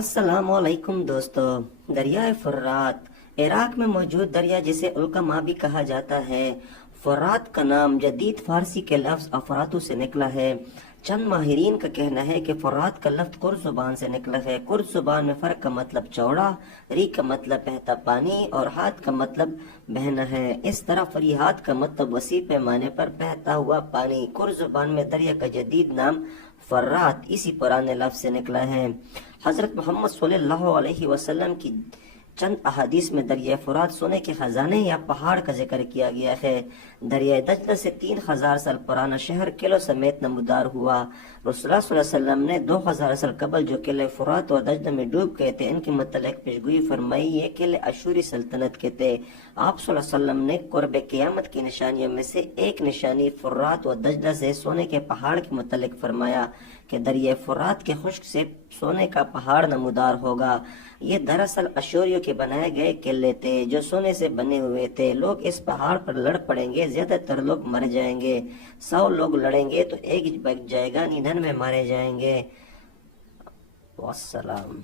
अस्सलाम वालेकुम दोस्तों। दरियाए फुर्रात इराक में मौजूद दरिया जिसे उल्कमा भी कहा जाता है। फुर्रात का नाम जदीद फारसी के लफ्ज अफरातु से निकला है। चंद माहिरीन का कहना है कि फुर्रात का लफ्ज कुर्द जुबान से निकला है। कुर्द जुबान में फर्क का मतलब चौड़ा, री का मतलब बहता पानी और हाथ का मतलब बहना है। इस तरह फरीहात का मतलब वसी पैमाने पर बहता हुआ पानी। कुर्द जुबान में दरिया का जदीद नाम फर्रात इसी पुराने लफ्ज से निकला है। हजरत मोहम्मद सल्लल्लाहु अलैहि वसल्लम की चंद अहादीस में दरिया फुरात सोने के खजाने या पहाड़ का जिक्र किया गया है। दरिया दजला से 3000 साल पुराना शहर किलो समेत नमदार हुआ। रसूलुल्लाह सल्लल्लाहु अलैहि वसल्लम ने 2000 साल कबल जो किले फुरात और दजला में डूब गए थे इनके मतलब पेशगोई फरमाई। ये किले अशूरी सल्तनत के थे। आप सल्लल्लाहु अलैहि वसल्लम ने कुर्ब क़यामत की निशानियों में से एक निशानी फुरात और दजला से सोने के पहाड़ के मुतल्लिक फरमाया कि दरिया फुरात के खुश्क से सोने का पहाड़ नमदार होगा। ये दरअसल अशूरियों के बनाए गए किले थे जो सोने से बने हुए थे। लोग इस पहाड़ पर लड़ पड़ेंगे, ज्यादातर लोग मर जाएंगे। 100 लोग लड़ेंगे तो एक बच जाएगा, निधन में मारे जाएंगे। वस्सलाम।